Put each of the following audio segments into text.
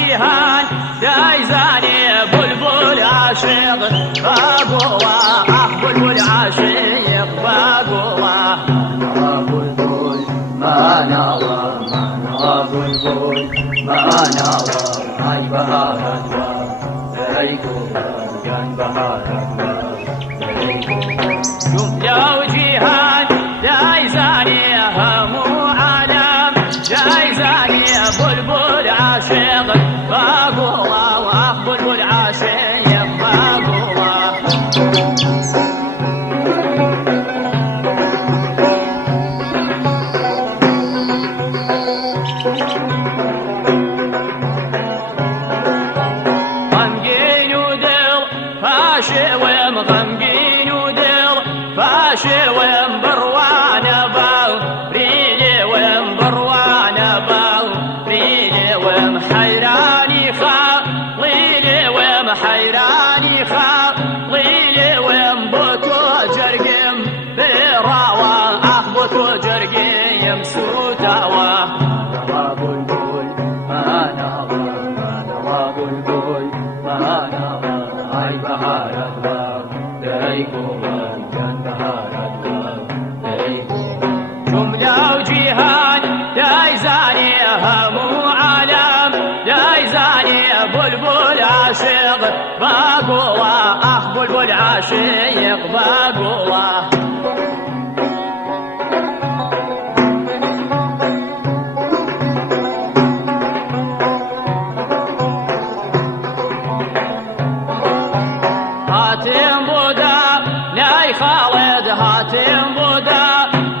وجيهان دايزاني بلبل عاشق باقوة بلبل عاشق باقوة بلبل ما نوى بلبل ما نوى هاي بهارت كان بهارت جملة وجيهان دايزاني همو عالم دايزاني بلبل عاشق باقوة بلبل عاشق باقوة غمقين ودل فاشي ومغمقين ودل فاشي ومبروانة باو ريلي ومبروانة باو ريلي ومحيراني خاطيلي ومحيراني خاطيلي ومبوتو جرقم براوة أخبطو جرقم سوتاوة بلبل ما نوى بلبل ما نوى هاي بهارت كان بهارت جملة وجيهان دايزاني همو عالم دايزاني بلبل عاشق باقوة بلبل عاشق باقوة هاتم بودا ناي خالد هاتم بودا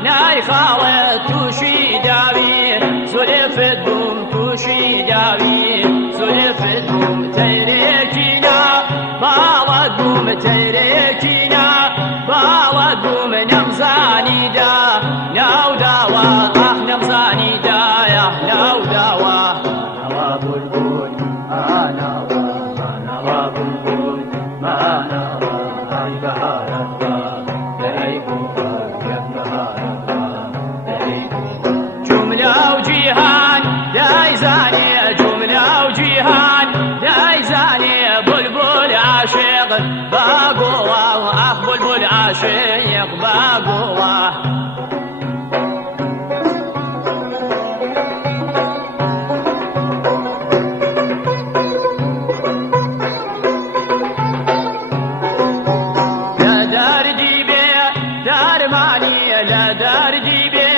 ناي خالد توشي داوي سلف الدوم توشي داوي سلف الدوم تيريكينا بالا الدوم تيريكينا بالا الدوم نمزاني دا ناو داوا نمزاني دا يا ناو داوا بلبل ما نوى بلبل ما نوى هاي بهارت كان بهارت جملة وجيهان دايزاني جملة وجيهان دايزاني بلبل عاشق باقوة بلبل عاشق باقوة لا دار جيبي دار ماني لا دار جيبي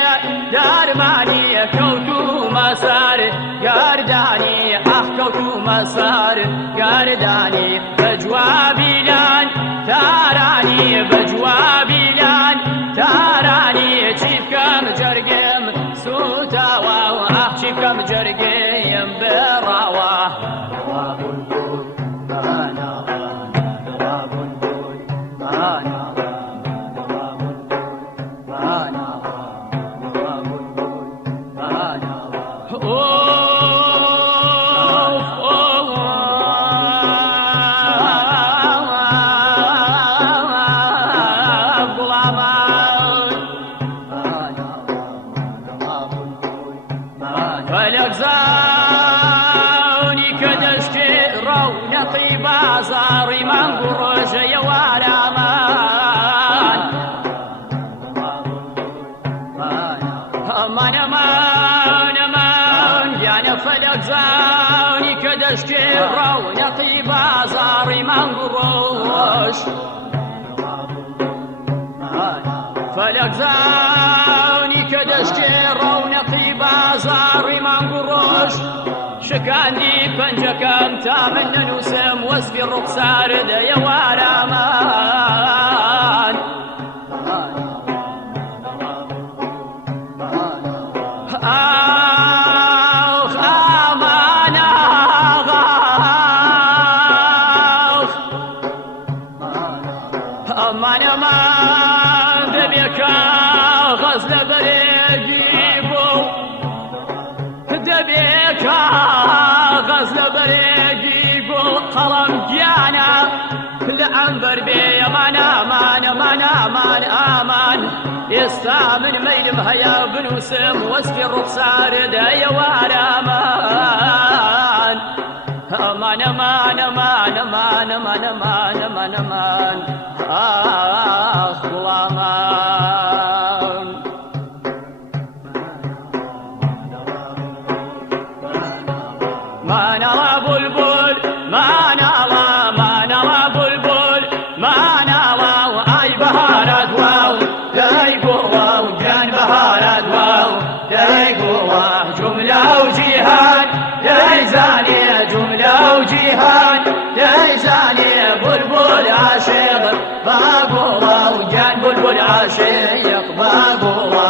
دار ماني كوتو مسار قارداني كوتو مسار قارداني بجوابي لان تاراني بجوابي لان تاراني شيف كم جرقم سوتاوا شيف كم جرقم براوا بلبل ما نوى بلبل ما نوى بلبل ما نوى بلبل ما نوى فلك زاوني كدشتي رونقي بازاري من قرش يوالا مان امان يعني فلك زاوني كدشتي رونقي بازاري من قرش فلك زاوني كدشتي رونقي بازاري من قرش شكاندي بنجكم تامن نوسم وسبي الرخصار ديا ورامان آخ آمان أمان أمان دبيك غزل بريقيبو دبيك غزل بريقيبو قلم جانا لعنبر بي أمان أمان أمان أمان أمان يستامن ميل مهيا بنوسم وسفي الرخصار دايا ورامان امان امان امان امان امان امان امان امان اصل امان ما نرى بلبل ما نرى بلبل ما نرى اي بهارات واو داي قوة وجان بهارات واو داي قوة جملة وجهان داي زانية جملة وجهان داي زانية بلبل عاشق باقوة وجان بلبل عاشق باقوة